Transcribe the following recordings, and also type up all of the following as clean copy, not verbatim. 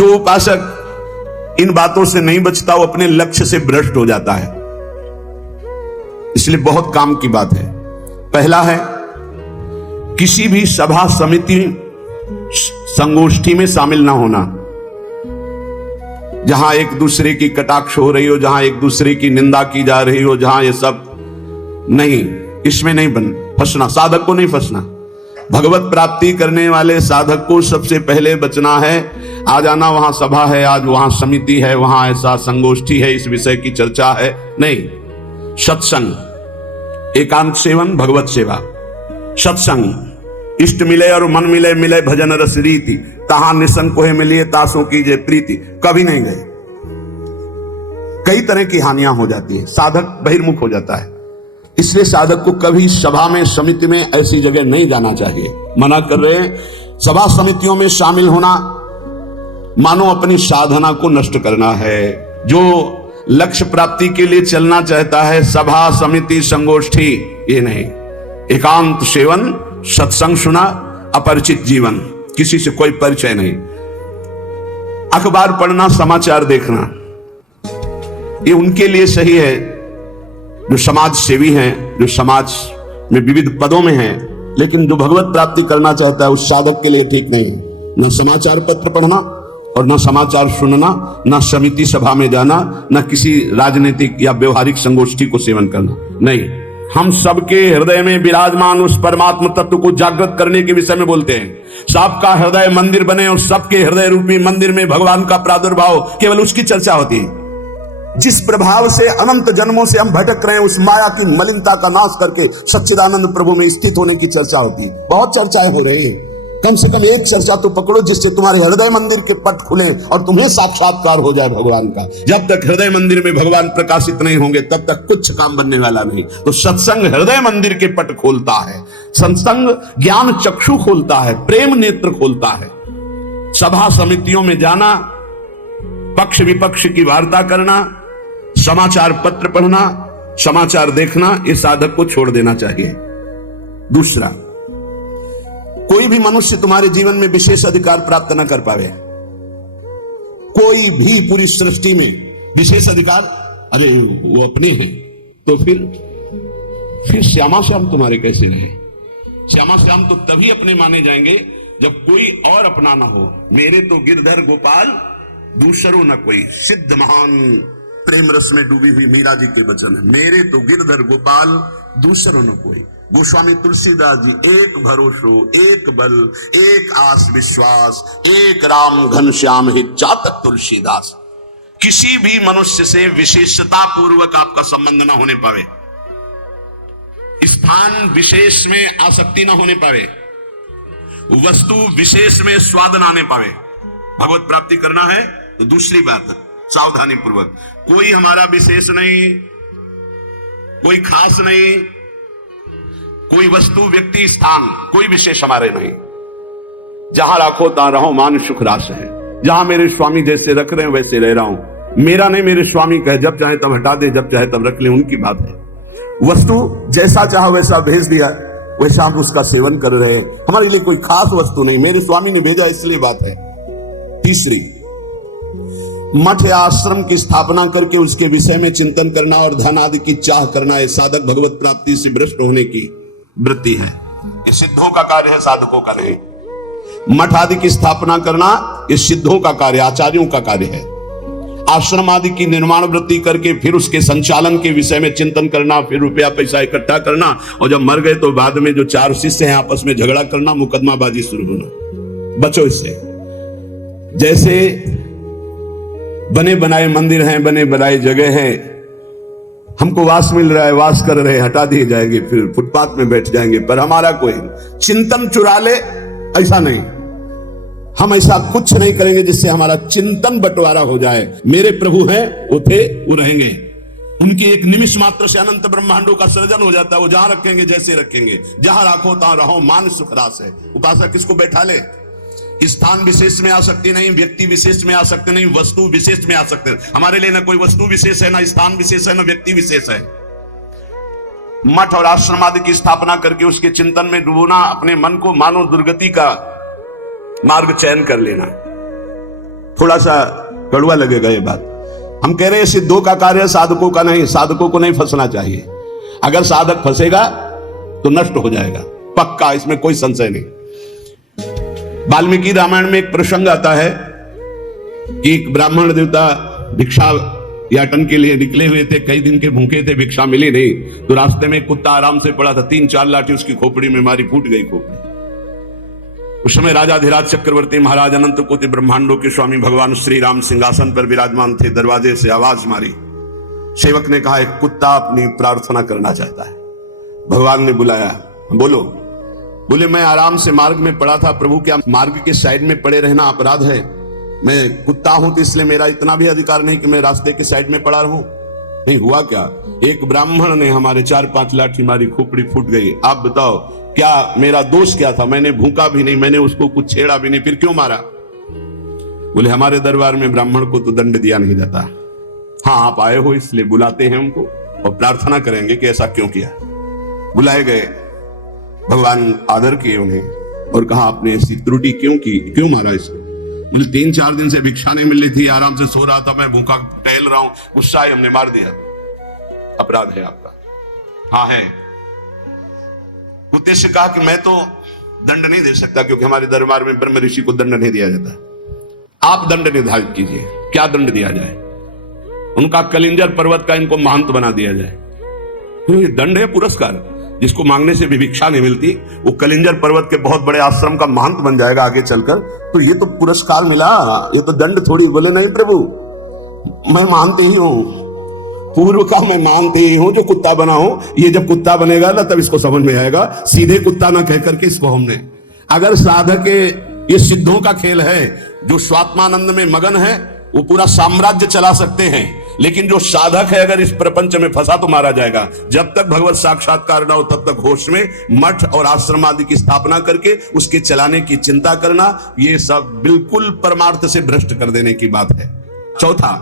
जो उपासक इन बातों से नहीं बचता वो अपने लक्ष्य से भ्रष्ट हो जाता है। इसलिए बहुत काम की बात है। पहला है, किसी भी सभा समिति संगोष्ठी में शामिल ना होना, जहां एक दूसरे की कटाक्ष हो रही हो, जहां एक दूसरे की निंदा की जा रही हो, जहां ये सब नहीं, इसमें नहीं फंसना। साधक को नहीं फंसना। भगवत प्राप्ति करने वाले साधक को सबसे पहले बचना है। आ जाना वहां सभा है, आज वहां समिति है, वहां ऐसा संगोष्ठी है, इस विषय की चर्चा है, नहीं। सत्संग, एकांत सेवन, भगवत सेवा, सत्संग, इष्ट मिले और मन मिले, मिले भजन रस रीति, तहां निसंग कोहे मिलिए तासों कीजिए प्रीति। कभी नहीं गए। कई तरह की हानियां हो जाती है, साधक बहिर्मुख हो जाता है। इसलिए साधक को कभी सभा में, समिति में, ऐसी जगह नहीं जाना चाहिए। मना कर रहे हैं। सभा समितियों में शामिल होना मानो अपनी साधना को नष्ट करना है। जो लक्ष्य प्राप्ति के लिए चलना चाहता है, सभा समिति संगोष्ठी, ये नहीं। एकांत सेवन, सत्संग सुना, अपरिचित जीवन, किसी से कोई परिचय नहीं। अखबार पढ़ना, समाचार देखना, ये उनके लिए सही है जो समाज सेवी हैं, जो समाज में विविध पदों में हैं। लेकिन जो भगवत प्राप्ति करना चाहता है उस साधक के लिए ठीक नहीं है। न समाचार पत्र पढ़ना और न समाचार सुनना, न समिति सभा में जाना, न किसी राजनीतिक या व्यवहारिक संगोष्ठी को सेवन करना, नहीं। हम सबके हृदय में विराजमान उस परमात्म तत्व को जागृत करने के विषय में बोलते हैं। सबका हृदय मंदिर बने और सबके हृदय रूपी मंदिर में भगवान का प्रादुर्भाव, केवल उसकी चर्चा होती है। जिस प्रभाव से अनंत जन्मों से हम भटक रहे हैं, उस माया की मलिनता का नाश करके सच्चिदानंद प्रभु में स्थित होने की चर्चा होती है। बहुत चर्चाएं हो रही है। कम से कम एक चर्चा तो पकड़ो जिससे तुम्हारे हृदय मंदिर के पट खुले और तुम्हें साक्षात्कार हो जाए भगवान का। जब तक हृदय मंदिर में भगवान प्रकाशित नहीं होंगे तब तक कुछ काम बनने वाला नहीं। तो सत्संग हृदय मंदिर के पट खोलता है, सत्संग ज्ञान चक्षु खोलता है, प्रेम नेत्र खोलता है। सभा समितियों में जाना, पक्ष विपक्ष की वार्ता करना, समाचार पत्र पढ़ना, समाचार देखना, इस साधक को छोड़ देना चाहिए। दूसरा, कोई भी मनुष्य तुम्हारे जीवन में विशेष अधिकार प्राप्त न कर पावे। कोई भी पूरी सृष्टि में विशेष अधिकार, अरे वो अपने हैं, तो फिर श्यामा श्याम तुम्हारे कैसे रहे? श्यामा श्याम तो तभी अपने माने जाएंगे जब कोई और अपना ना हो। मेरे तो गिरधर गोपाल दूसरों न कोई, सिद्ध महान प्रेम रस में डूबी हुई मीरा जी के वचन है। मेरे तो गिरधर गोपाल दूसरों न कोई। गोस्वामी तुलसीदास जी, एक भरोसो, एक बल, एक आस विश्वास, एक राम घनश्याम हित चातक तुलसीदास। किसी भी मनुष्य से विशेषता पूर्वक आपका संबंध ना होने पावे, स्थान विशेष में आसक्ति ना होने पावे, वस्तु विशेष में स्वाद ना आने पावे। भगवत प्राप्ति करना है तो दूसरी बात, सावधानी पूर्वक। कोई हमारा विशेष नहीं, कोई खास नहीं, कोई वस्तु व्यक्ति स्थान कोई विशेष हमारे नहीं। जहां राखो तहां रहो, मान सुख रास है। जहां मेरे स्वामी जैसे रख रहे हैं वैसे रह रहा हूं। मेरा नहीं, मेरे स्वामी कहे जब चाहे तब हटा दे, जब चाहे तब रख ले, उनकी बात है। वस्तु जैसा चाहा वैसा भेज दिया, वैसा हम उसका सेवन कर रहे हैं। हमारे लिए कोई खास वस्तु नहीं, मेरे स्वामी ने भेजा इसलिए बात है। तीसरी, मठ या आश्रम की स्थापना करके उसके विषय में चिंतन करना और धन आदि की चाह करना, यह साधक भगवत प्राप्ति से भ्रष्ट होने की वृत्ति है। ये सिद्धों का कार्य है, साधकों का नहीं। मठ आदि की स्थापना करना ये सिद्धों का कार्य, आचार्यों का कार्य है। आश्रम आदि की निर्माण वृत्ति करके फिर उसके संचालन के विषय में चिंतन करना, फिर रुपया पैसा इकट्ठा करना, और जब मर गए तो बाद में जो चार शिष्य हैं आपस में झगड़ा करना, मुकदमाबाजी शुरू होना। बचो इससे। जैसे बने बनाए मंदिर हैं, बने बनाए जगह हैं, हमको वास मिल रहा है, वास कर रहे, हटा दिए जाएंगे, फिर फुटपाथ में बैठ जाएंगे, पर हमारा कोई चिंतन चुरा ले, ऐसा नहीं। हम ऐसा कुछ नहीं करेंगे जिससे हमारा चिंतन बंटवारा हो जाए। मेरे प्रभु हैं, वो थे, वो रहेंगे। उनकी एक निमिष मात्र से अनंत ब्रह्मांडों का सृजन हो जाता है। वो जहां रखेंगे जैसे रखेंगे, जहां राखो तहां रहो, मान सुख रास है। उपासक किसको बैठा ले? स्थान विशेष में आ सकती नहीं, व्यक्ति विशेष में आ सकते नहीं, वस्तु विशेष में आ सकते। हमारे लिए ना कोई वस्तु विशेष है, ना स्थान विशेष है, ना व्यक्ति विशेष है। मठ और आश्रम आदि की स्थापना करके उसके चिंतन में डूबना, अपने मन को मानो दुर्गति का मार्ग चयन कर लेना। थोड़ा सा कड़वा लगेगा ये बात। हम कह रहे हैं सिद्धों का कार्य साधकों का नहीं, साधकों को नहीं फंसना चाहिए। अगर साधक फंसेगा तो नष्ट हो जाएगा, पक्का, इसमें कोई संशय नहीं। वाल्मीकि रामायण में एक प्रसंग आता है कि एक ब्राह्मण देवता भिक्षा याटन के लिए निकले हुए थे, कई दिन के भूखे थे, भिक्षा मिली नहीं, तो रास्ते में कुत्ता आराम से पड़ा था, 3-4 लाठी उसकी खोपड़ी में मारी, फूट गई खोपड़ी। उस समय राजाधिराज चक्रवर्ती महाराज अनंत कोटि ब्रह्मांडों के स्वामी भगवान श्री राम सिंहासन पर विराजमान थे। दरवाजे से आवाज मारी, सेवक ने कहा एक कुत्ता अपनी प्रार्थना करना चाहता है। भगवान ने बुलाया, बोलो। बोले मैं आराम से मार्ग में पड़ा था प्रभु, क्या मार्ग के साइड में पड़े रहना अपराध है? मैं कुत्ता हूं तो इसलिए मेरा इतना भी अधिकार नहीं कि मैं रास्ते के साइड में पड़ा रहूं। नहीं हुआ क्या, एक ब्राह्मण ने हमारे 4-5 लाठी मारी, खोपड़ी फूट गई। आप बताओ क्या मेरा दोष क्या था? मैंने भूखा भी नहीं, मैंने उसको कुछ छेड़ा भी नहीं, फिर क्यों मारा? बोले हमारे दरबार में ब्राह्मण को तो दंड दिया नहीं जाता। हाँ आप आए हो इसलिए बुलाते हैं उनको और प्रार्थना करेंगे कि ऐसा क्यों किया। बुलाए गए, भगवान आदर किए उन्हें और कहा आपने ऐसी त्रुटि क्यों की, क्यों मारा इसको? बोले 3-4 दिन से भिक्षा नहीं मिल रही थी, आराम से सो रहा था, मैं भूखा टहल रहा हूं, गुस्सा है, हमने मार दिया। अपराध है आपका? हाँ है। कुत्ते से कहा कि मैं तो दंड नहीं दे सकता क्योंकि हमारे दरबार में ब्रह्म ऋषि को दंड नहीं दिया जाता। आप दंड निर्धारित कीजिए, क्या दंड दिया जाए? उनका कलिंजर पर्वत का इनको महंत बना दिया जाए। तो ये दंड है, पुरस्कार। जिसको मांगने से भी भिक्षा नहीं मिलती वो कलिंजर पर्वत के बहुत बड़े आश्रम का महंत बन जाएगा आगे चलकर, तो ये तो पुरस्कार मिला, ये तो दंड थोड़ी। बोले नहीं प्रभु, मैं मानते ही हूं, पूर्व का मैं मानते ही हूं, जो कुत्ता बना हो, ये जब कुत्ता बनेगा ना तब इसको समझ में आएगा। सीधे कुत्ता ना कह करके इसको हमने, अगर साधक ये सिद्धों का खेल है, जो स्वात्मानंद में मगन है वो पूरा साम्राज्य चला सकते हैं, लेकिन जो साधक है अगर इस प्रपंच में फंसा तो मारा जाएगा। जब तक भगवत साक्षात्कार न हो तब तक होश में मठ और आश्रम आदि की स्थापना करके उसके चलाने की चिंता करना, ये सब बिल्कुल परमार्थ से भ्रष्ट कर देने की बात है। चौथा,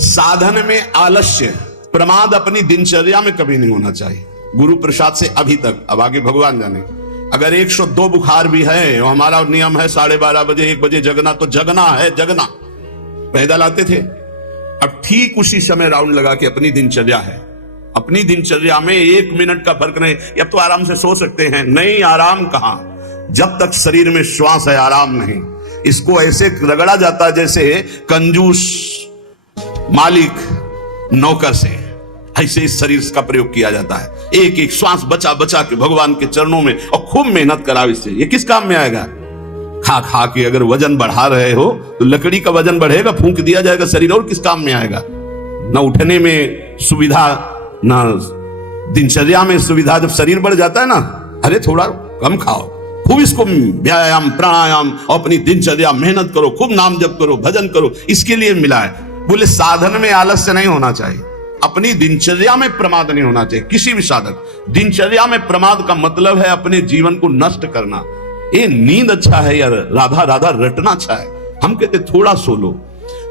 साधन में आलस्य, प्रमाद अपनी दिनचर्या में कभी नहीं होना चाहिए। गुरु प्रसाद से अभी तक, अब आगे भगवान जाने, अगर 102 बुखार भी है और हमारा नियम है 12:30 बजे 1 बजे जगना, तो जगना है, जगना। पैदल आते थे, अब ठीक उसी समय राउंड लगा के अपनी दिनचर्या है, अपनी दिनचर्या में 1 मिनट का फर्क नहीं। अब तो आराम से सो सकते हैं, नहीं, आराम कहां, जब तक शरीर में श्वास है आराम नहीं। इसको ऐसे रगड़ा जाता जैसे कंजूस मालिक नौकर से, ऐसे इस शरीर का प्रयोग किया जाता है। एक एक श्वास बचा बचा के भगवान के चरणों में, और खूब मेहनत कराओ इससे। ये किस काम में आएगा? खा खा के अगर वजन बढ़ा रहे हो तो लकड़ी का वजन बढ़ेगा, फूंक दिया जाएगा शरीर, और किस काम में आएगा? ना उठने में सुविधा, ना दिनचर्या में सुविधा। जब शरीर बढ़ जाता है ना, अरे थोड़ा कम खाओ, खूब इसको व्यायाम प्राणायाम और अपनी दिनचर्या मेहनत करो, खूब नाम जप करो, भजन करो, इसके लिए मिला है। बोले साधन में आलस्य नहीं होना चाहिए, अपनी दिनचर्या में प्रमाद नहीं होना चाहिए। किसी भी साधक, दिनचर्या में प्रमाद का मतलब है अपने जीवन को नष्ट करना। ये नींद अच्छा है यार, राधा राधा रटना अच्छा है, हम कहते थोड़ा सो लो।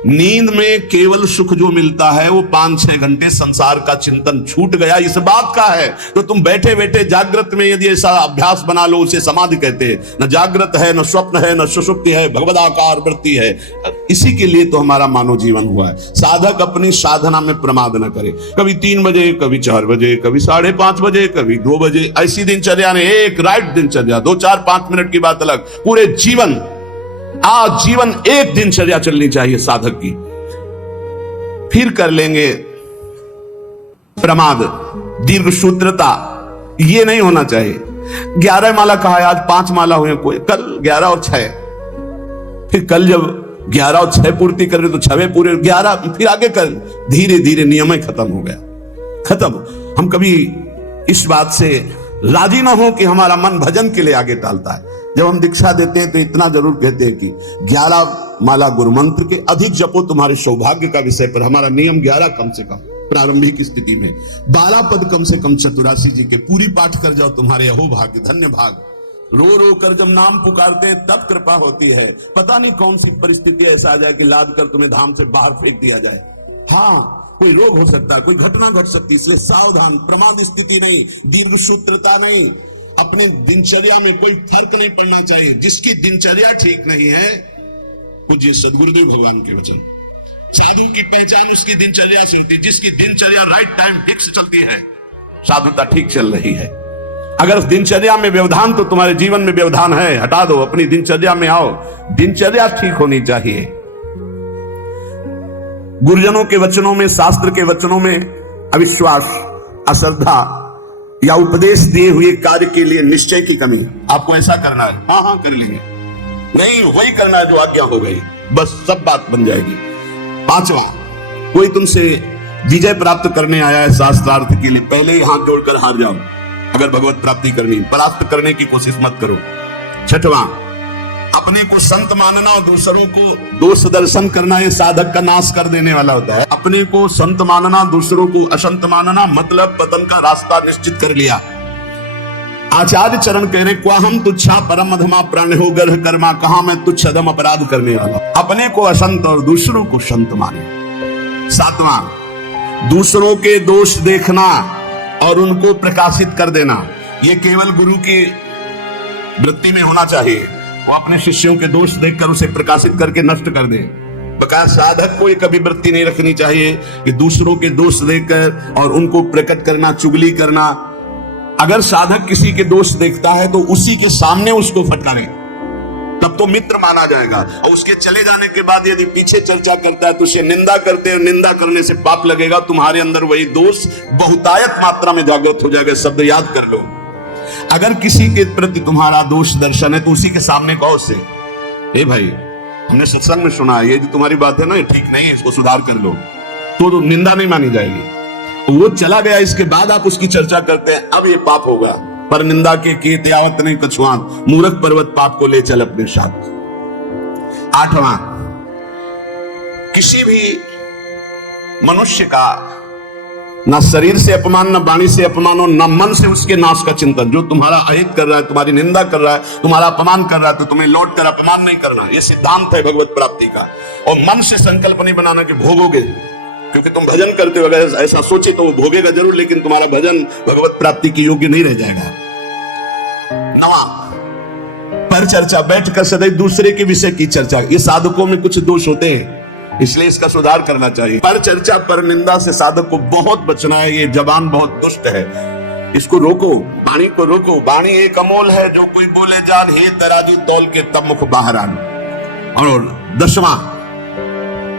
नींद में केवल सुख जो मिलता है वो 5-6 घंटे संसार का चिंतन छूट गया, इस बात का है। तो तुम बैठे बैठे जागृत में यदि ऐसा अभ्यास बना लो, उसे समाधि कहते हैं। न जागृत है, न स्वप्न है, न सुषुप्ति है, भगवदाकार वृत्ति है। इसी के लिए तो हमारा मानव जीवन हुआ है। साधक अपनी साधना में प्रमाद न करे, कभी 3 बजे, कभी 4 बजे, कभी 5:30 बजे, कभी 2 बजे, ऐसी दिनचर्या ने, एक राइट दिनचर्या, 2-4-5 मिनट की बात अलग, पूरे जीवन आजीवन एक दिनचर्या चलनी चाहिए साधक की। फिर कर लेंगे प्रमाद, दीर्घ सूत्रता, ये नहीं होना चाहिए। 11 माला कहा है, आज 5 माला हुए, कोई कल 11 और 6, फिर कल जब 11 और 6 पूर्ति कर रहे तो 6वें पूरे, 11 फिर आगे कर, धीरे धीरे नियम ही खत्म हो गया, खत्म। हम कभी इस बात से राजी ना हो कि हमारा मन भजन के लिए आगे टालता है। जब हम दीक्षा देते हैं तो इतना जरूर कहते हैं कि 11 माला गुरु मंत्र के अधिक जपो तुम्हारे सौभाग्य का विषय पर। हमारा नियम 11 कम से कम प्रारंभिक स्थिति में, 12 पद कम से कम चतुरासी जी के पूरी पाठ कर जाओ, तुम्हारे अहो भाग्य, धन्य भाग। रो रो कर जब नाम पुकारते हैं तब कृपा होती है। पता नहीं कौन सी परिस्थिति ऐसा आ जाए कि लाद कर तुम्हें धाम से बाहर फेंक दिया जाए। हाँ, कोई रोग हो सकता है, कोई घटना घट सकती है, इसलिए सावधान। प्रमाद स्थिति नहीं, दीर्घ सूत्रता नहीं, अपने दिनचर्या में कोई फर्क नहीं पड़ना चाहिए। जिसकी दिनचर्या ठीक नहीं है पूज्य सदगुरुदेव भगवान के वचन। साधु की पहचान उसकी दिनचर्या से होती है। जिसकी दिनचर्या राइट टाइम फिक्स चलती है, साधुता ठीक चल रही है। अगर दिनचर्या में व्यवधान, तो तुम्हारे जीवन में व्यवधान है, हटा दो, अपनी दिनचर्या में आओ। दिनचर्या ठीक होनी चाहिए। गुरुजनों के वचनों में, शास्त्र के वचनों में अविश्वास, अश्रद्धा या उपदेश दिए हुए कार्य के लिए निश्चय की कमी। आपको ऐसा करना है, हाँ हाँ कर लेंगे, नहीं वही करना है जो आज्ञा हो गई, बस सब बात बन जाएगी। पांचवा, कोई तुमसे विजय प्राप्त करने आया है शास्त्रार्थ के लिए, पहले ही हाथ जोड़कर हार जाओ। अगर भगवत प्राप्ति करनी, प्राप्त करने की कोशिश मत करो। छठवां, अपने को संत मानना और दूसरों को दोष दर्शन करना, ये साधक का नाश कर देने वाला होता है। अपने को संत मानना, दूसरों को असंत मानना, मतलब पतन का रास्ता निश्चित कर लिया। आचार्य चरण कह रहे, क्वा हम तुच्छा परम अधमा प्राण हो गर्ह कर्मा, कहा मैं तुच्छ अधम अपराध करने वाला। अपने को असंत और दूसरों को संत माने। सातवां, दूसरों के दोष देखना और उनको प्रकाशित कर देना, ये केवल गुरु की वृत्ति में होना चाहिए। वो अपने शिष्यों के दोष देखकर उसे प्रकाशित करके नष्ट कर दे। बकाया साधक को ये कभी वृत्ति नहीं रखनी चाहिए कि दूसरों के दोष देखकर और उनको प्रकट करना, चुगली करना। अगर साधक किसी के दोष देखता है तो उसी के सामने उसको फटकारे, तब तो मित्र माना जाएगा। और उसके चले जाने के बाद यदि पीछे चर्चा करता है तो उसे निंदा करते हैं, निंदा करने से पाप लगेगा। तुम्हारे अंदर वही दोष बहुतायत मात्रा में जागृत हो जाएगा। शब्द याद कर लो। अगर किसी के प्रति तुम्हारा दोष दर्शन है तो उसी के सामने कहो उससे, ए भाई, हमने सत्संग में सुना है, ये जो तुम्हारी बात है ना, ये ठीक नहीं है, इसको सुधार कर लो, तो निंदा नहीं मानी जाएगी। वो चला गया, इसके बाद आप उसकी चर्चा करते हैं, अब ये पाप होगा। पर निंदा के किए यावत नहीं कछुआन, मूर्ख पर्वत पाप को ले चल अपने साथ। आठवां, किसी भी मनुष्य का ना शरीर से अपमान, ना वाणी से अपमान और ना मन से उसके नाश का चिंतन। जो तुम्हारा अहित कर रहा है, तुम्हारी निंदा कर रहा है, तुम्हारा अपमान कर रहा है, तो तुम्हें लौट कर अपमान नहीं करना। यह सिद्धांत है भगवत प्राप्ति का। और मन से संकल्प नहीं बनाना कि भोगोगे, क्योंकि तुम भजन करते हो, अगर ऐसा सोचे तो वो भोगेगा जरूर, लेकिन तुम्हारा भजन भगवत प्राप्ति के योग्य नहीं रह जाएगा। नवा, पर चर्चा, बैठकर सदैव दूसरे के विषय की चर्चा। ये साधकों में कुछ दोष होते हैं, इसलिए इसका सुधार करना चाहिए। पर चर्चा, पर निंदा से साधक को बहुत बचना है। ये जबान बहुत दुष्ट है, इसको रोको, वाणी को रोको। वाणी एक अमोल है, जो कोई बोले जान, हे तराजू तौल के तब मुख बाहर आन। और 10वां,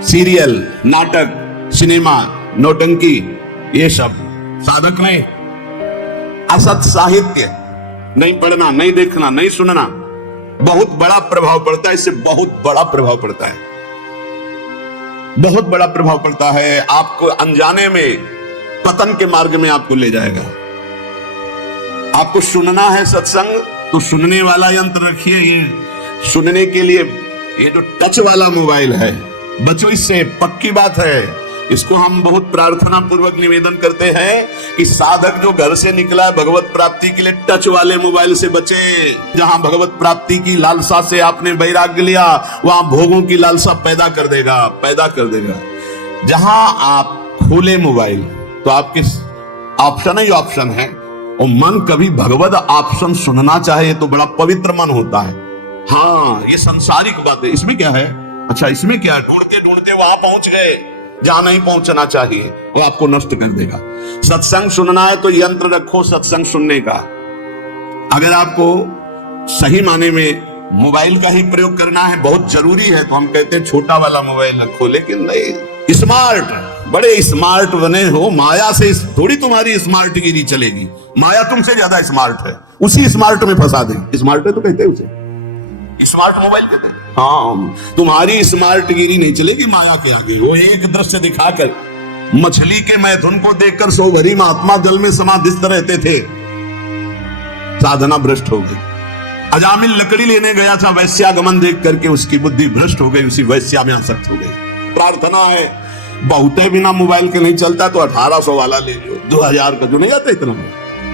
सीरियल, नाटक, सिनेमा, नौटंकी, ये सब साधक नहीं। असत साहित्य नहीं पढ़ना, नहीं देखना, नहीं सुनना, बहुत बड़ा प्रभाव पड़ता है। इससे बहुत बड़ा प्रभाव पड़ता है, बहुत बड़ा प्रभाव पड़ता है। आपको अनजाने में पतन के मार्ग में आपको ले जाएगा। आपको सुनना है सत्संग, तो सुनने वाला यंत्र रखिए। ये सुनने के लिए ये जो टच वाला मोबाइल है, बचो इससे, पक्की बात है। इसको हम बहुत प्रार्थना पूर्वक निवेदन करते हैं कि साधक जो घर से निकला है भगवत प्राप्ति के लिए, टच वाले मोबाइल से बचे। जहां भगवत प्राप्ति की लालसा से आपने वैराग्य लिया, वहां भोगों की लालसा पैदा कर देगा, पैदा कर देगा। जहां आप खोले मोबाइल, तो आपके ऑप्शन ही ऑप्शन है। और मन कभी भगवत ऑप्शन सुनना चाहे तो बड़ा पवित्र मन होता है। हाँ, ये सांसारिक बात है, इसमें क्या है? अच्छा, इसमें क्या है? ढूंढते ढूंढते वहां पहुंच गए जहां नहीं पहुंचना चाहिए, वो आपको नष्ट कर देगा। सत्संग सुनना है तो यंत्र रखो सत्संग सुनने का। अगर आपको सही माने में मोबाइल का ही प्रयोग करना है, बहुत जरूरी है, तो हम कहते हैं छोटा वाला मोबाइल रखो। लेकिन नहीं, स्मार्ट, बड़े स्मार्ट बने हो, माया से थोड़ी तुम्हारी स्मार्ट गिरी चलेगी। माया तुमसे ज्यादा स्मार्ट है, उसी स्मार्ट में फंसा दे। स्मार्ट है तो कहते हैं उसे स्मार्ट मोबाइल कहते हैं। हाँ, तुम्हारी स्मार्ट गिरी नहीं चलेगी माया के आगे। वो एक दृश्य दिखाकर, मछली के मैथुन को देखकर सो भरी महात्मा जल में समाधिस्थ रहते थे, साधना भ्रष्ट हो गई। अजामिल लकड़ी लेने गया था, वैश्यागमन देख करके उसकी बुद्धि भ्रष्ट हो गई, उसी वैश्या में आसक्त हो गई। प्रार्थना है, बहुत बिना मोबाइल के नहीं चलता तो 1800 वाला ले लो, 2000 का जो नहीं आता इतना।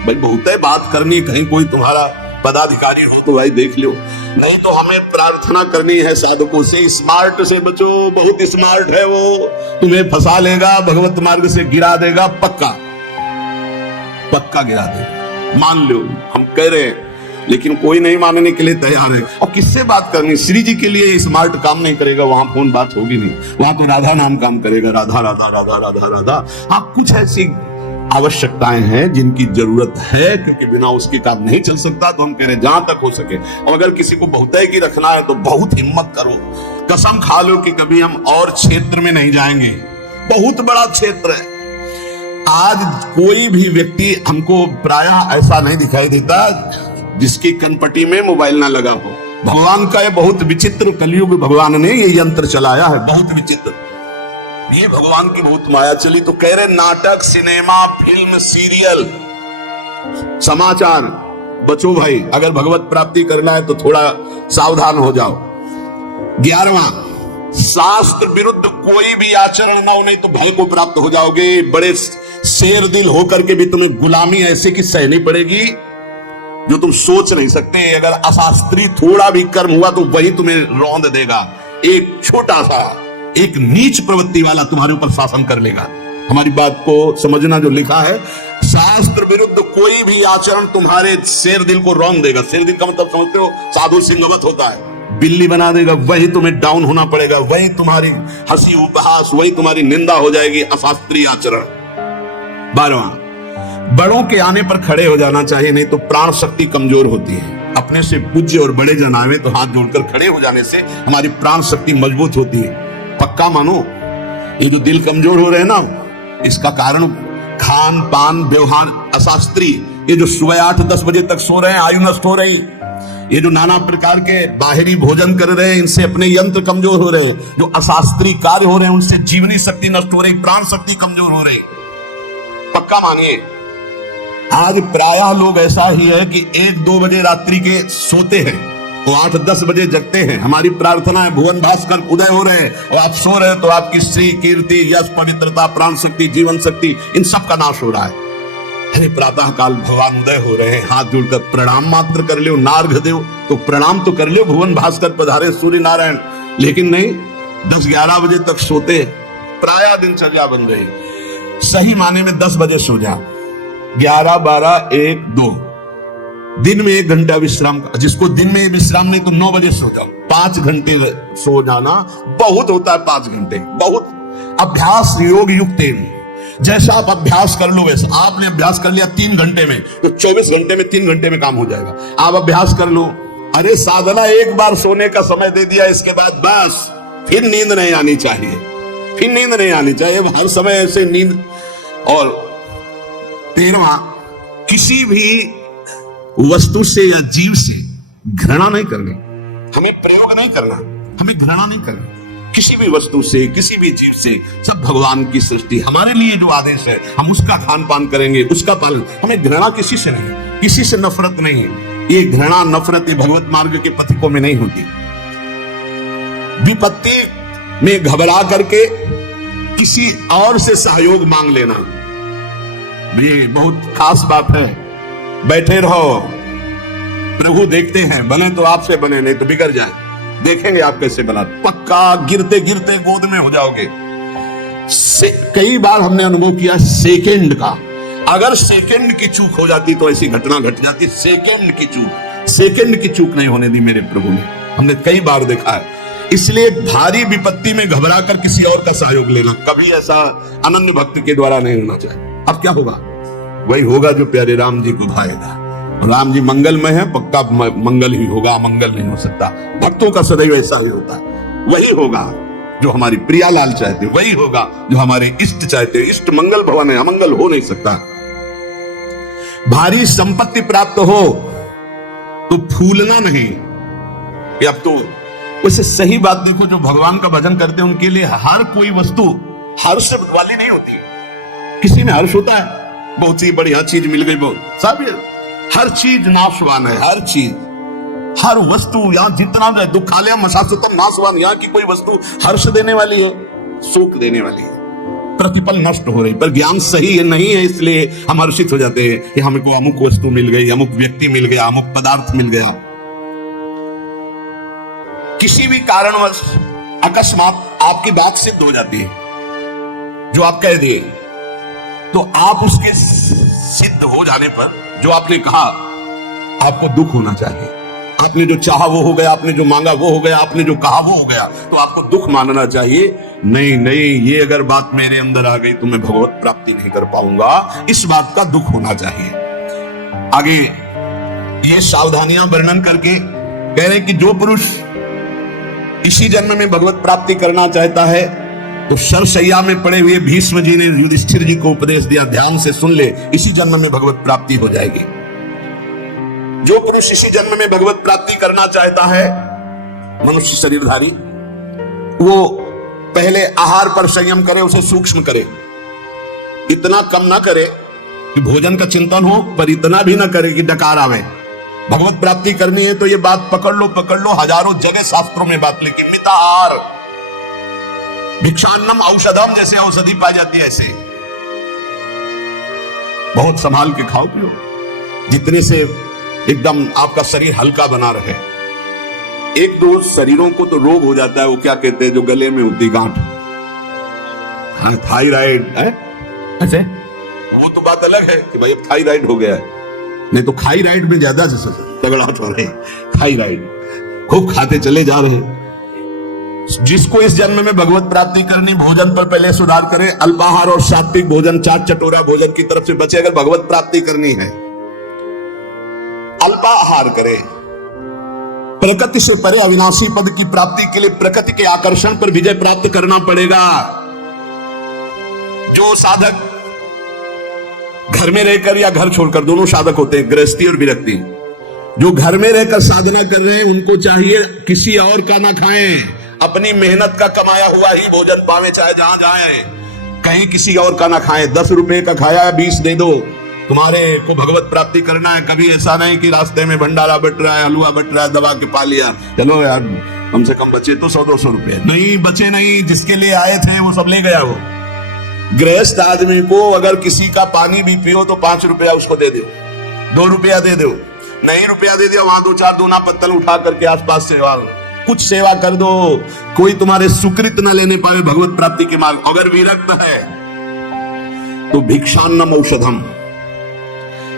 भाई बहुत है, बात करनी, कहीं कोई तुम्हारा पदाधिकारी हो तो भाई देख लो। नहीं तो हमें प्रार्थना करनी है साधकों से, स्मार्ट से बचो, बहुत स्मार्ट है वो, तुम्हें फंसा लेगा, भगवत मार्ग से गिरा देगा, पक्का पक्का गिरा देगा। मान लो, हम कह रहे हैं लेकिन कोई नहीं मानने के लिए तैयार है। और किससे बात करनी? श्री जी के लिए स्मार्ट काम नहीं करेगा, वहां फोन बात होगी नहीं, वहां तो राधा नाम काम करेगा, राधा राधा राधा राधा राधा। हाँ, कुछ ऐसी आवश्यकताएं हैं जिनकी जरूरत है, क्योंकि बिना उसके काम नहीं चल सकता। तो हम कह रहे जहां तक हो सके, और अगर किसी को बहुतायत की रखना है तो बहुत हिम्मत करो, कसम खा लो कि कभी हम और क्षेत्र में नहीं जाएंगे। बहुत बड़ा क्षेत्र है। आज कोई भी व्यक्ति हमको प्रायः ऐसा नहीं दिखाई देता जिसकी कनपटी में मोबाइल ना लगा हो। भगवान का ये बहुत विचित्र, कलयुग भगवान ने ये यंत्र चलाया है, बहुत विचित्र। ये भगवान की बहुत माया चली। तो कह रहे नाटक, सिनेमा, फिल्म, सीरियल, समाचार, बचो भाई, अगर भगवत प्राप्ति करना है तो थोड़ा सावधान हो जाओ। 11वां, शास्त्र विरुद्ध कोई भी आचरण ना हो, नहीं तो भय को प्राप्त हो जाओगे। बड़े शेर दिल होकर के भी तुम्हें गुलामी ऐसे की सहनी पड़ेगी जो तुम सोच नहीं सकते। अगर अशास्त्रीय थोड़ा भी कर्म हुआ तो वही तुम्हें रौंद देगा। एक छोटा सा, एक नीच प्रवृत्ति वाला तुम्हारे ऊपर शासन कर लेगा। हमारी बात को समझना, जो लिखा है, शास्त्र विरुद्ध कोई भी आचरण तुम्हारे शेर दिल को रौंद देगा। शेर दिल का मतलब समझते हो? साधु सिंहवत होता है, बिल्ली बना देगा। वही तुम्हें डाउन होना पड़ेगा, वही तुम्हारी हंसी उपहास, वही तुम्हारी निंदा हो जाएगी, अशास्त्रीय आचरण। 12वां, बड़ों के आने पर खड़े हो जाना चाहिए, नहीं तो प्राण शक्ति कमजोर होती है। अपने से पूज्य और बड़े जन आवे तो हाथ जोड़कर खड़े हो जाने से हमारी प्राण शक्ति मजबूत होती है। पक्का मानो, ये जो दिल कमजोर हो रहे हैं ना, इसका कारण खान पान व्यवहार अशास्त्रीय, ये जो सुबह 8-10 बजे तक सो रहे हैं, आयु नष्ट हो रही, ये जो नाना प्रकार के बाहरी भोजन कर रहे हैं, इनसे अपने यंत्र कमजोर हो रहे हैं। जो अशास्त्रीय कार्य हो रहे हैं, उनसे जीवनी शक्ति नष्ट हो रही, प्राण शक्ति कमजोर हो रही। पक्का मानिए, आज प्रायः लोग ऐसा ही है कि 1-2 बजे रात्रि के सोते हैं, वो 8-10 बजे जगते हैं। हमारी प्रार्थना है भुवन भास्कर उदय हो रहे हैं और आप सो रहे हैं, तो आपकी श्री, कीर्ति, यश, पवित्रता, प्राण शक्ति, जीवन शक्ति, इन सब का नाश हो रहा है। अरे प्रातः काल भगवान उदय हो रहे हैं, हाथ जोड़कर प्रणाम मात्र कर लो, नार्घ दो तो प्रणाम तो कर लो, भुवन भास्कर पधारे सूर्य नारायण। लेकिन नहीं, 10-11 बजे तक सोते, प्रायः दिनचर्या बन रही। सही माने में 10 बजे सो जा, 11, 12, 1, 2 दिन में 1 घंटा विश्राम। जिसको दिन में विश्राम नहीं तो 9 बजे सो जाओ। 5 घंटे सो जाना बहुत होता है। 5 घंटे बहुत। अभ्यास योग युक्त, जैसा आप अभ्यास कर लो वैसा। आपने अभ्यास कर लिया 3 घंटे में, तो 24 घंटे में 3 घंटे में काम हो जाएगा। आप अभ्यास कर लो। अरे साधना एक बार सोने का समय दे दिया, इसके बाद बस फिर नींद नहीं आनी चाहिए, फिर नींद नहीं आनी चाहिए हर समय ऐसे नींद। और 13वां, किसी भी वस्तु से या जीव से घृणा नहीं करनी। हमें प्रयोग नहीं करना, हमें घृणा नहीं करना किसी भी वस्तु से, किसी भी जीव से। सब भगवान की सृष्टि, हमारे लिए जो आदेश है हम उसका खान पान करेंगे, उसका पालन। हमें घृणा किसी से नहीं, किसी से नफरत नहीं। ये घृणा नफरत ये भगवत मार्ग के पथिकों में नहीं होती। विपत्ति में घबरा करके किसी और से सहयोग मांग लेना, ये बहुत खास बात है। बैठे रहो, प्रभु देखते हैं, बने तो आपसे बने, नहीं तो बिगड़ जाए। देखेंगे आप कैसे बना, पक्का गिरते गिरते गोद में हो जाओगे। कई बार हमने अनुभव किया सेकंड का, अगर सेकंड की चूक हो जाती तो ऐसी घटना घट जाती। सेकंड की चूक नहीं होने दी मेरे प्रभु ने, हमने कई बार देखा है। इसलिए भारी विपत्ति में घबरा कर किसी और का सहयोग लेना कभी ऐसा अनन्य भक्त के द्वारा नहीं होना चाहिए। अब क्या होगा? वही होगा जो प्यारे राम जी को भाएगा। राम जी मंगलमय है, पक्का मंगल ही होगा, अमंगल नहीं हो सकता। भक्तों का सदैव ऐसा ही होता है। वही होगा जो हमारी प्रियालाल चाहते, वही होगा जो हमारे इष्ट चाहते। इष्ट मंगल भवन है, अमंगल हो नहीं सकता। भारी संपत्ति प्राप्त हो तो फूलना नहीं। अब तो वैसे सही बात देखो, जो भगवान का भजन करते हैं उनके लिए हर कोई वस्तु हर्ष वाली नहीं होती। किसी में हर्ष होता है, बहुत ही बढ़िया चीज मिल गई, बहुत सब। हर चीज नाशवान है, हर चीज, हर वस्तु यहाँ जितना दुखालय मशासतम नाशवान। यहाँ की कोई वस्तु हर्ष देने वाली है, सुख देने वाली है, प्रतिपल नष्ट हो रही। पर ज्ञान सही है नहीं है, इसलिए हम हर्षित हो जाते हैं कि हमको अमुक वस्तु मिल गई, अमुक व्यक्ति मिल गया, अमुक पदार्थ मिल गया। किसी भी कारणवश अकस्मात आपकी बात सिद्ध हो जाती है, जो आप कह दिए, तो आप उसके सिद्ध हो जाने पर जो आपने कहा, आपको दुख होना चाहिए। आपने जो चाहा वो हो गया, आपने जो मांगा वो हो गया, आपने जो कहा वो हो गया, तो आपको दुख मानना चाहिए। नहीं नहीं, ये अगर बात मेरे अंदर आ गई तो मैं भगवत प्राप्ति नहीं कर पाऊंगा, इस बात का दुख होना चाहिए। आगे ये सावधानियां वर्णन करके कह रहे कि जो पुरुष इसी जन्म में भगवत प्राप्ति करना चाहता है तो सरसैया में पड़े हुए भीष्म जी ने युधिष्ठिर जी को उपदेश दिया, ध्यान से सुन ले, इसी जन्म में भगवत प्राप्ति हो जाएगी। जो पुरुष इसी जन्म में भगवत प्राप्ति करना चाहता है, मनुष्य शरीरधारी, वो पहले आहार पर संयम करे, उसे सूक्ष्म करे, इतना कम ना करे कि भोजन का चिंतन हो, पर इतना भी ना करे कि डकार आवे। भगवत प्राप्ति करनी है तो ये बात पकड़ लो, हजारों जगह शास्त्रों में बात लिखी, मिताहार, भिक्षान्नम औषधम, जैसे औषधि पाई जाती है ऐसे बहुत संभाल के खाओ पियो, जितने से एकदम आपका शरीर हल्का बना रहे। एक दो शरीरों को तो रोग हो जाता है, वो क्या कहते हैं जो गले में होती गांठ, हाँ थायराइड है ऐसे, वो तो बात अलग है कि भाई अब थायराइड हो गया है, नहीं तो थायराइड में ज्यादा तगड़ाहट हो रही, थायराइड खूब खाते चले जा रहे हैं। जिसको इस जन्म में भगवत प्राप्ति करनी, भोजन पर पहले सुधार करे, अल्पाहार और सात्विक भोजन, चाट चटोरा भोजन की तरफ से बचे। अगर भगवत प्राप्ति करनी है अल्पाहार करे, प्रकृति से परे अविनाशी पद की प्राप्ति के लिए प्रकृति के आकर्षण पर विजय प्राप्त करना पड़ेगा। जो साधक घर में रहकर या घर छोड़कर, दोनों साधक होते हैं, गृहस्थी और विरक्ति, जो घर में रहकर साधना कर रहे हैं उनको चाहिए किसी और का ना खाएं, अपनी मेहनत का कमाया हुआ ही भोजन पावे, चाहे जहां जाए, कहीं किसी और का ना खाएं। 10 रुपए का खाया 20 दे दो, तुम्हारे को भगवत प्राप्ति करना है। कभी ऐसा नहीं कि रास्ते में भंडारा बट रहा है, हलवा बट रहा है, दबा के पा लिया, चलो यार कम से कम बचे तो 100-200 रुपए, नहीं बचे नहीं, जिसके लिए आए थे वो सब ले गया। वो गृहस्थ आदमी को अगर किसी का पानी भी पियो तो 5 रुपया उसको दे दो, 2 रुपया दे दो, नहीं रुपया दे दिया, वहां 2-4 दोना पत्तल उठा करके आसपास सेवा, कुछ सेवा कर दो। कोई तुम्हारे सुकृत न लेने पाए भगवत प्राप्ति के मार्ग। अगर विरक्त है तो भिक्षान्नम औषधम,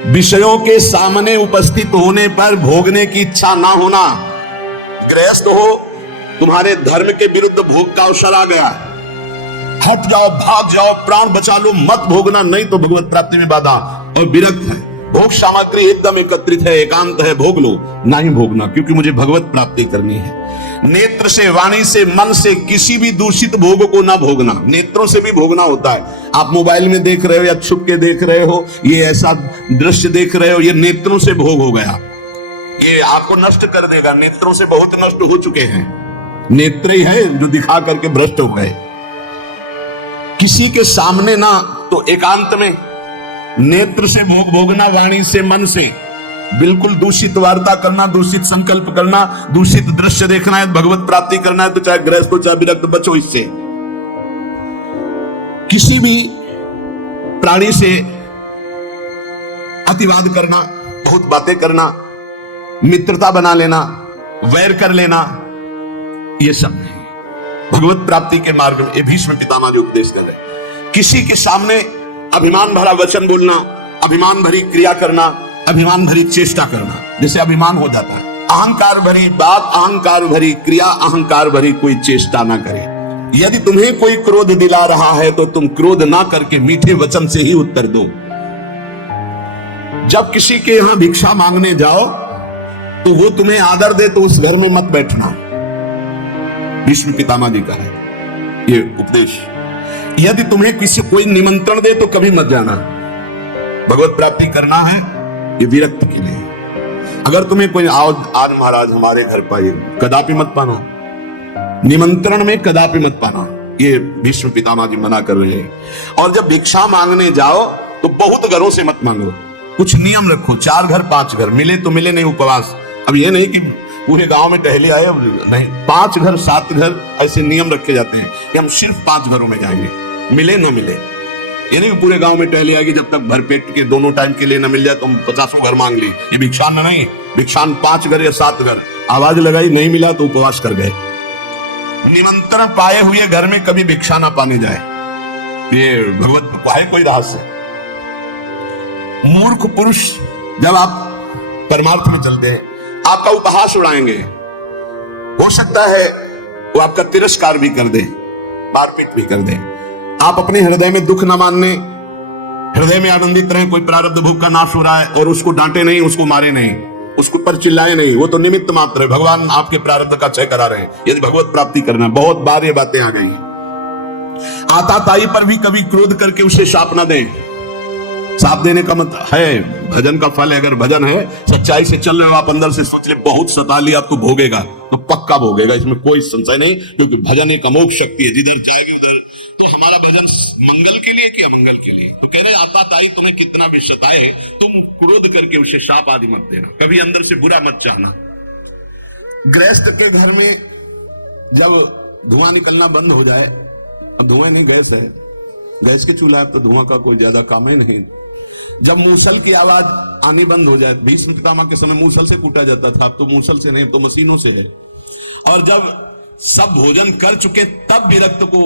विषयों के सामने उपस्थित होने पर भोगने की इच्छा ना होना। गृहस्थ हो, तुम्हारे धर्म के विरुद्ध भोग का अवसर आ गया, हट जाओ, भाग जाओ, प्राण बचा लो, मत भोगना, नहीं तो भगवत प्राप्ति में बाधा। और विरक्त है, भोग सामग्री एकदम एकत्रित है, एकांत है, भोग लो, नहीं भोगना, क्योंकि मुझे भगवत प्राप्ति करनी है। नेत्र से, वाणी से, मन से किसी भी दूषित भोग को ना भोगना। नेत्रों से भी भोगना होता है। आप मोबाइल में देख रहे हो या छुप के देख रहे हो, ये ऐसा दृश्य देख रहे हो, ये नेत्रों से भोग हो गया, ये आपको नष्ट कर देगा। नेत्रों से बहुत नष्ट हो चुके हैं, नेत्र ही है जो दिखा करके भ्रष्ट हो गए। किसी के सामने ना, तो एकांत में नेत्र से भोग भोगना, वाणी से, मन से बिल्कुल दूषित वार्ता करना, दूषित संकल्प करना, दूषित दृश्य देखना है, भगवत प्राप्ति करना है तो चाहे गृहस्थ हो चाहे विरक्त, बचो इससे। किसी भी प्राणी से अतिवाद करना, बहुत बातें करना, मित्रता बना लेना, वैर कर लेना, ये सब नहीं भगवत प्राप्ति के मार्ग में। ये भीष्म पितामह जी उपदेश दे रहे। किसी के सामने अभिमान भरा वचन बोलना, अभिमान भरी क्रिया करना, अभिमान भरी चेष्टा करना, जैसे अभिमान हो जाता है। अहंकार भरी बात, अहंकार भरी क्रिया, अहंकार भरी कोई चेष्टा ना करे। यदि तुम्हें कोई क्रोध दिला रहा है तो तुम क्रोध ना करके मीठे वचन से ही उत्तर दो। जब किसी के यहां भिक्षा मांगने जाओ तो वो तुम्हें आदर दे तो उस घर में मत बैठना, भीष्म पितामह जी का है ये उपदेश। यदि तुम्हें किसी कोई निमंत्रण दे तो कभी मत जाना। भगवत प्राप्ति करना है ये विरक्त के लिए। अगर तुम्हें कोई आओ आज महाराज हमारे घर पाइए, कदापि मत पाना, निमंत्रण में कदापि मत पाना, ये भीष्म पितामह जी मना कर रहे हैं। और जब भिक्षा मांगने जाओ तो बहुत घरों से मत मांगो, कुछ नियम रखो, 4 घर 5 घर, मिले तो मिले, नहीं उपवास। अब ये नहीं कि पूरे गांव में टहले आए, नहीं, 5 घर 7 घर ऐसे नियम रखे जाते हैं कि हम सिर्फ 5 घरों में जाएंगे, मिले न मिले। ये नहीं पूरे गांव में टहले आएगी, जब तक भरपेट के दोनों टाइम के लिए न मिल जाए तो हम 50 घर मांग ली। ये भिक्षान नहीं, भिक्षान 5 घर या 7 घर, आवाज लगाई नहीं मिला तो उपवास कर गए। निमंत्रण पाए हुए घर में कभी भिक्षा ना पाने जाए, ये भगवत है कोई रहस्य। मूर्ख पुरुष, जब आप परमार्थ में चलते हैं, आपका उपहास उड़ाएंगे, हो सकता है वो आपका तिरस्कार भी कर दे, मारपीट भी कर दे। आप अपने हृदय में दुख न मानने, हृदय में आनंदित रहें। कोई प्रारब्ध भोग का नाश हो रहा है और उसको डांटे नहीं, उसको मारे नहीं, उसको पर चिल्लाए नहीं, वो तो निमित्त मात्र है। भगवान आपके प्रारब्ध का क्षय करा रहे हैं। यदि भगवत प्राप्ति करना, बहुत बार ये बातें आ गई। आताताई पर भी कभी क्रोध करके उसे शाप ना दें। साप देने का मतलब है भजन का फल है। अगर भजन है, सच्चाई से चल रहे हो आप, अंदर से सोच ले बहुत सता लिया तो भोगेगा, तो पक्का भोगेगा, इसमें कोई संशय नहीं। क्योंकि भजन एक अमोघ शक्ति है, जिधर जाएगी उधर। तो हमारा भजन मंगल के लिए कि अमंगल के लिए? तो कह रहे आताताई तुम्हें कितना भी सताए, तुम क्रोध करके उसे शाप आदि मत देना, कभी अंदर से बुरा मत चाहना। गृहस्थ के घर में जब धुआं निकलना बंद हो जाए, अब धुआं नहीं, गैस है, गैस के चूल्हा है तो धुआं का कोई ज्यादा काम ही नहीं। जब मूसल की आवाज आनी बंद हो जाए, भीष्म पितामह के समय मूसल से कूटा जाता था, अब तो मूसल से नहीं, तो मशीनों से है। और जब सब भोजन कर चुके, तब विरक्त को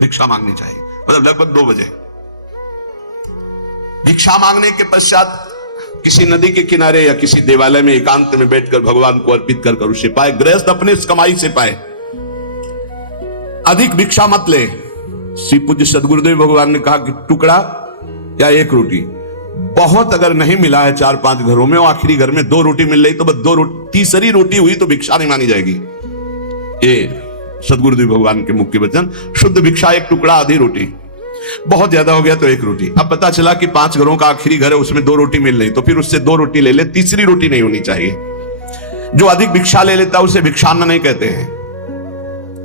भिक्षा मांगनी चाहिए, मतलब लगभग 2 बजे। भिक्षा मांगने के पश्चात किसी नदी के किनारे या किसी देवालय में एकांत में बैठकर भगवान को अर्पित कर उसे पाए। गृहस्थ अपने कमाई से पाए, अधिक भिक्षा मत ले। श्री पूज्य सदगुरुदेव भगवान ने कहा कि टुकड़ा या 1 रोटी, बहुत अगर नहीं मिला है 4-5 घरों में, और आखिरी घर में 2 रोटी मिल रही तो बस 2 रोटी, तीसरी रोटी हुई तो भिक्षा नहीं मानी जाएगी। ये सदगुरुदेव भगवान के मुख्य वचन। शुद्ध भिक्षा 1 टुकड़ा, आधी रोटी, बहुत ज्यादा हो गया तो 1 रोटी। अब पता चला कि 5 घरों का आखिरी घर है, उसमें 2 रोटी मिल रही, तो फिर उससे 2 रोटी ले ले, तीसरी रोटी नहीं होनी चाहिए। जो अधिक भिक्षा ले लेता है उसे भिक्षान्न नहीं कहते हैं।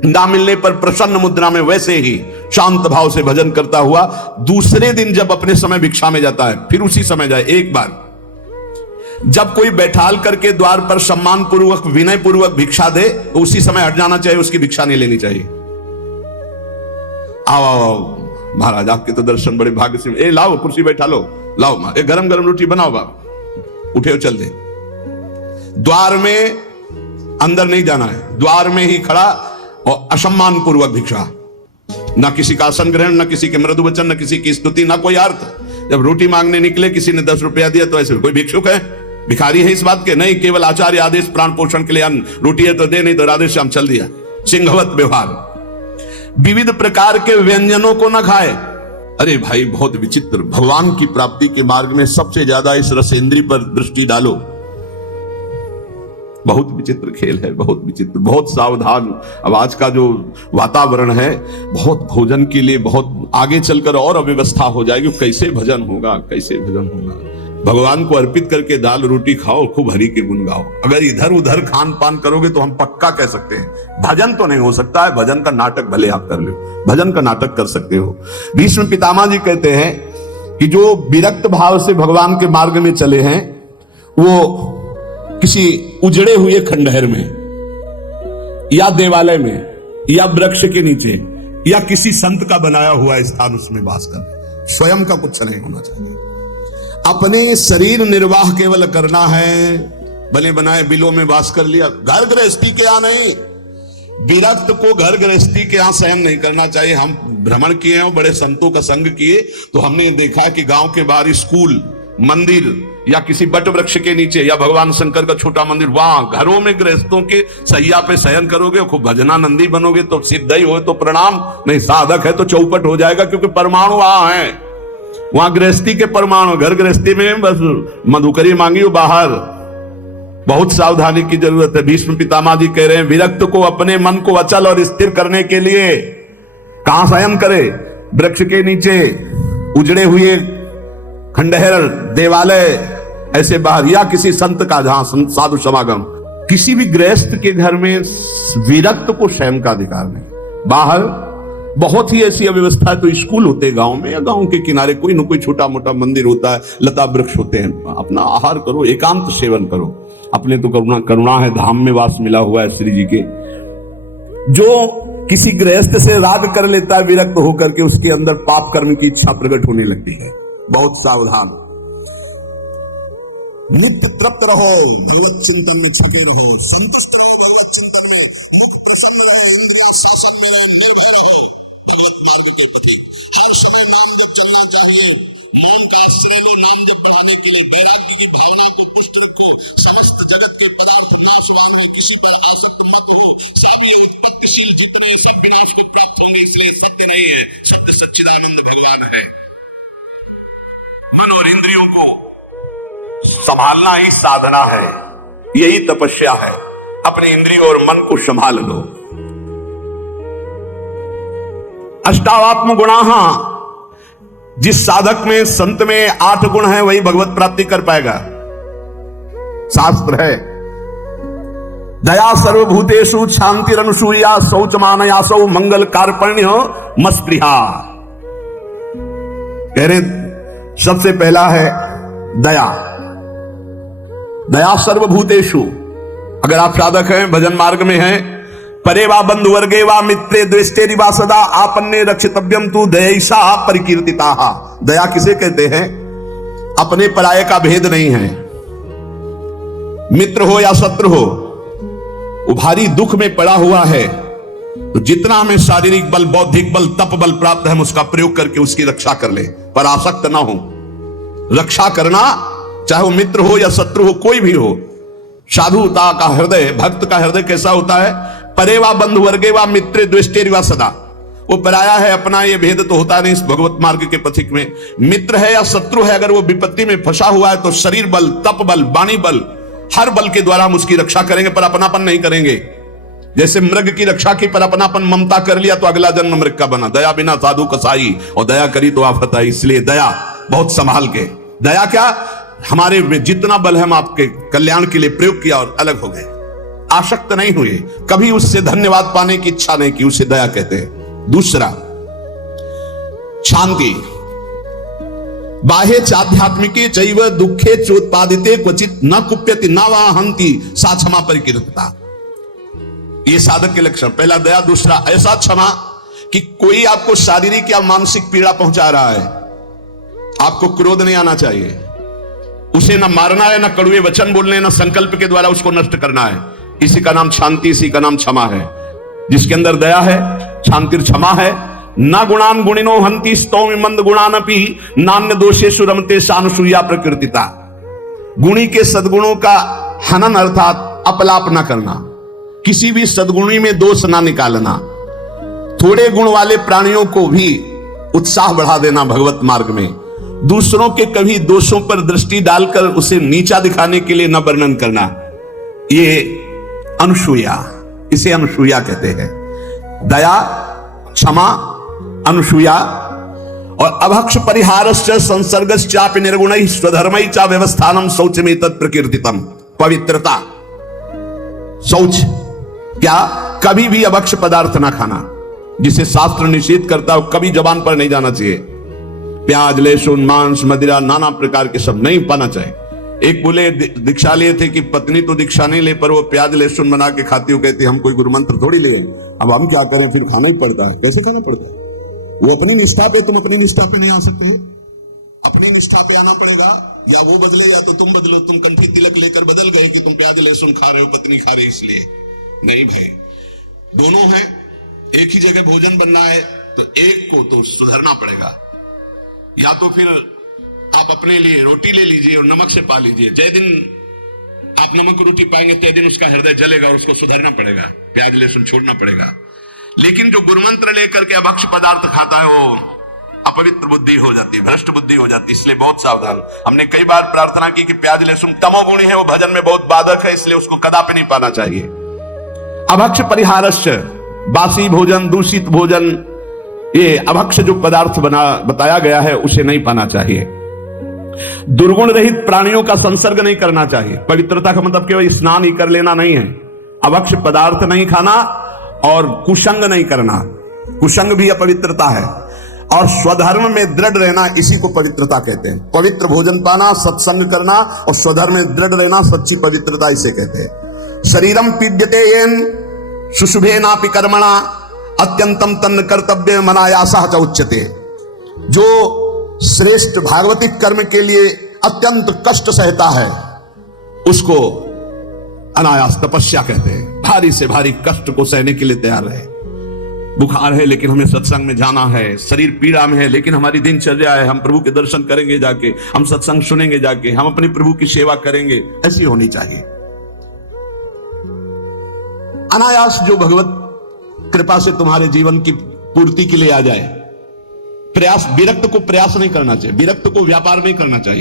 ना मिलने पर प्रसन्न मुद्रा में वैसे ही शांत भाव से भजन करता हुआ दूसरे दिन जब अपने समय भिक्षा में जाता है, फिर उसी समय जाए। एक बार जब कोई बैठाल करके द्वार पर सम्मान पूर्वक, विनय पूर्वक भिक्षा दे, तो उसी समय हट जाना चाहिए, उसकी भिक्षा नहीं लेनी चाहिए। आओ आओ महाराज, आपके तो दर्शन बड़े भाग्य से। ए लाओ कुर्सी बैठा लो, लाओ एक गरम गरम रोटी बनाओ बाप, उठे चल दे। द्वार में अंदर नहीं जाना है, द्वार में ही खड़ा और असम्मान पूर्वक भिक्षा, ना किसी का आसन ग्रहण, ना किसी के मृदु वचन, ना किसी की स्तुति, ना कोई अर्थ। जब रोटी मांगने निकले, किसी ने 10 रुपया दिया तो ऐसे कोई भिक्षुक है, भिखारी है इस बात के? नहीं, केवल आचार्य आदेश, प्राण पोषण के लिए अन्न, रोटी है तो दे, नहीं तो राधे श्याम चल दिया। सिंहवत व्यवहार। विविध प्रकार के व्यंजनों को न खाए। अरे भाई बहुत विचित्र। भगवान की प्राप्ति के मार्ग में सबसे ज्यादा इस रसेंद्री पर दृष्टि डालो। बहुत विचित्र खेल है, बहुत विचित्र, बहुत सावधान। अब आज का जो वातावरण है, बहुत भोजन के लिए बहुत आगे चलकर और अव्यवस्था हो जाएगी। कैसे भजन होगा, कैसे भजन होगा? भगवान को अर्पित करके दाल रोटी खाओ, खूब हरि के गुण गाओ। अगर इधर उधर खान पान करोगे तो हम पक्का कह सकते हैं भजन तो नहीं हो सकता है। भजन का नाटक भले आप कर लो, भजन का नाटक कर सकते हो। भीष्म पितामह जी कहते हैं कि जो विरक्त भाव से भगवान के मार्ग में चले हैं, वो किसी उजड़े हुए खंडहर में या देवालय में या वृक्ष के नीचे या किसी संत का बनाया हुआ स्थान, उसमें वास कर, स्वयं का कुछ नहीं होना चाहिए। अपने शरीर निर्वाह केवल करना है। बने बनाए बिलों में वास कर लिया, घर गृहस्थी के यहाँ नहीं। विरक्त को घर गृहस्थी के यहाँ शयन नहीं करना चाहिए। हम भ्रमण किए हैं, बड़े संतों का संग किए, तो हमने देखा कि गांव के बाहर स्कूल, मंदिर या किसी बट वृक्ष के नीचे या भगवान शंकर का छोटा मंदिर, वहां घरों में गृहस्थों के सैया पे शयन करोगे, खूब भजनानंदी बनोगे तो सिद्ध ही हो तो प्रणाम, नहीं साधक है तो चौपट हो जाएगा। क्योंकि परमाणु वहां है, वहां गृहस्थी के परमाणु। घर गृहस्थी में बस मधुकरी मांगी हो बाहर। बहुत सावधानी की जरूरत है। भीष्म पितामह जी कह रहे हैं, विरक्त को अपने मन को अचल और स्थिर करने के लिए कहां शयन करे? वृक्ष के नीचे, उजड़े हुए खंडहर, देवालय, ऐसे बाहर, या किसी संत का जहां साधु समागम। किसी भी गृहस्थ के घर में विरक्त को शयन का अधिकार नहीं। बाहर बहुत ही ऐसी अव्यवस्था है तो स्कूल होते हैं गांव में, या गांव के किनारे कोई न कोई छोटा मोटा मंदिर होता है, लता वृक्ष होते हैं। अपना आहार करो, एकांत सेवन करो। अपने तो करुणा है, धाम में वास मिला हुआ है श्री जी के। जो किसी गृहस्थ से राग कर लेता है विरक्त होकर के, उसके अंदर पाप कर्म की इच्छा प्रकट होने लगती है। बहुत सावधान। नित्य तृप्त रहो, भगवत चिंतन में छुटे रहो, संतुष्ट रहो, भगवत चिंतन में शासन में रहे, हर समय नाम जप चलना चाहिए। नाम का आश्रय लो, नाम जप बढ़ाने के लिए वैराग्य की भावना को नहीं है, सत्य सच्चिदानंद भगवान है। मन और इंद्रियों को संभालना ही साधना है, यही तपस्या है। अपने इंद्रियों और मन को संभाल लो। अष्टावात्म गुणाः, जिस साधक में संत में 8 गुण है वही भगवत प्राप्ति कर पाएगा। शास्त्र है, दया सर्वभूतेषु शांतिरनुसूया शौचमानयासौ मंगल कार्पण्य मस्पृहा। कह रहे सबसे पहला है दया। दया सर्वभूतेषु, अगर आप साधक हैं, भजन मार्ग में हैं, परे वा बंधु वर्गे वा मित्रे द्वेष्टे वा सदा आपन्ने रक्षितव्यम तु दयैषा परिकीर्तिता। दया किसे कहते हैं? अपने पराये का भेद नहीं है। मित्र हो या शत्रु हो, वो भारी दुख में पड़ा हुआ है, तो जितना हमें शारीरिक बल, बौद्धिक बल, तप बल प्राप्त है, हम उसका प्रयोग करके उसकी रक्षा कर ले, पर आसक्त ना हो। रक्षा करना, चाहे वो मित्र हो या शत्रु हो, कोई भी हो। साधुता का हृदय, भक्त का हृदय कैसा होता है? परे वा बंधु वर्गे वा मित्रे द्वेष्टे वा सदा। वो पराया है, अपना ये भेद तो होता नहीं इस भगवत मार्ग के पथिक में। मित्र है या शत्रु है, अगर वो विपत्ति में फंसा हुआ है तो शरीर बल, तप बल, वाणी बल, हर बल के द्वारा हम उसकी रक्षा करेंगे, पर अपनापन नहीं करेंगे। जैसे मृग की रक्षा की, पर अपनापन ममता कर लिया तो अगला जन्म मृग का बना। दया बिना साधु कसाई, और दया करी तो आफत आई। इसलिए दया बहुत संभाल के। दया क्या? हमारे में जितना बल है हम आपके कल्याण के लिए प्रयोग किया और अलग हो गए, आसक्त नहीं हुए, कभी उससे धन्यवाद पाने की इच्छा नहीं की, उसे दया कहते हैं। दूसरा, शांति। बाह्य चाध्यात्मिके चैव दुखे चोत्पादिते क्वचित न कुप्यति न वा हंति सा क्षमा परिकीर्तिता। ये साधक के लक्षण। पहला दया, दूसरा ऐसा क्षमा कि कोई आपको शारीरिक या मानसिक पीड़ा पहुंचा रहा है, आपको क्रोध नहीं आना चाहिए। उसे न मारना है, न कड़वे वचन बोलने, न संकल्प के द्वारा उसको नष्ट करना है। इसी का नाम शांति, इसी का नाम क्षमा है। जिसके अंदर दया है, शांति क्षमा है। न गुणान गुणिनो हंति स्तौमि मंद गुणानपि नान्य दोषेषु रमते सानुसूया प्रकृतिता। गुणी के सद्गुणों का हनन अर्थात अपलाप न करना, किसी भी सद्गुणी में दोष ना निकालना, थोड़े गुण वाले प्राणियों को भी उत्साह बढ़ा देना भगवत मार्ग में, दूसरों के कभी दोषों पर दृष्टि डालकर उसे नीचा दिखाने के लिए न वर्णन करना, ये अनुसूया, इसे अनुसूया कहते हैं। दया, क्षमा, अनुसूया। और अभक्ष परिहारश्च संसर्गश्चापि निर्गुणैः स्वधर्मैः च व्यवस्थानम शौचमेतत् प्रकीर्तितम। पवित्रता, शौच क्या? कभी भी अभक्ष पदार्थ ना खाना, जिसे शास्त्र निषेध करता हो, कभी जबान पर नहीं जाना चाहिए। प्याज, लहसुन, मांस, मदिरा, नाना प्रकार के सब नहीं पाना चाहिए। एक बोले दीक्षा लिए थे कि पत्नी तो दीक्षा नहीं ले, पर वो प्याज लहसुन बना के खाती हो, कहती हम कोई गुरु मंत्र थोड़ी लिए, अब हम क्या करें, फिर खाना ही पड़ता है। कैसे खाना पड़ता है? वो अपनी निष्ठा पे, तुम अपनी निष्ठा पे नहीं आ सकते। अपनी निष्ठा पे आना पड़ेगा, या वो बदले या तो तुम बदलो। तुम कंठी तिलक लेकर बदल गए कि तुम प्याज लहसुन खा रहे हो, पत्नी खा रही इसलिए नहीं भाई। दोनों हैं, एक ही जगह भोजन बनना है तो एक को तो सुधरना पड़ेगा। या तो फिर आप अपने लिए रोटी ले लीजिए और नमक से पा लीजिए। जय दिन आप नमक रोटी पाएंगे तय दिन उसका हृदय जलेगा और उसको सुधरना पड़ेगा, प्याज लहसुन छोड़ना पड़ेगा। लेकिन जो गुरुमंत्र लेकर के अभक्ष पदार्थ खाता है वो अपवित्र बुद्धि हो जाती है, भ्रष्ट बुद्धि हो जाती है। इसलिए बहुत सावधान। हमने कई बार प्रार्थना की कि प्याज लहसुन तमोगुणी है, वो भजन में बहुत बाधक है, इसलिए उसको कदापि नहीं पाना चाहिए। अभक्ष परिहारश्च, बासी भोजन, दूषित भोजन, ये अभक्ष जो पदार्थ बताया गया है उसे नहीं पाना चाहिए। दुर्गुण रहित प्राणियों का संसर्ग नहीं करना चाहिए। पवित्रता का मतलब केवल स्नान ही कर लेना नहीं है। अभक्ष पदार्थ नहीं खाना और कुसंग नहीं करना, कुसंग भी अपवित्रता है। और स्वधर्म में दृढ़ रहना, इसी को पवित्रता कहते हैं। पवित्र भोजन पाना, सत्संग करना और स्वधर्म में दृढ़ रहना, सच्ची पवित्रता इसे कहते हैं। शरीरम पीड्यते येन शुशुभेनापि कर्मणा अत्यंतम तन्न कर्तव्य मनायासा च उच्यते। जो श्रेष्ठ भागवतिक कर्म के लिए अत्यंत कष्ट सहता है उसको अनायास तपस्या कहते हैं। भारी से भारी कष्ट को सहने के लिए तैयार रहे। बुखार है लेकिन हमें सत्संग में जाना है, शरीर पीड़ा में है लेकिन हमारी दिनचर्या है, हम प्रभु के दर्शन करेंगे जाके, हम सत्संग सुनेंगे जाके, हम अपनी प्रभु की सेवा करेंगे, ऐसी होनी चाहिए। अनायास जो भगवत कृपा से तुम्हारे जीवन की पूर्ति के लिए आ जाए। प्रयास, विरक्त को प्रयास नहीं करना चाहिए, विरक्त को व्यापार नहीं करना चाहिए।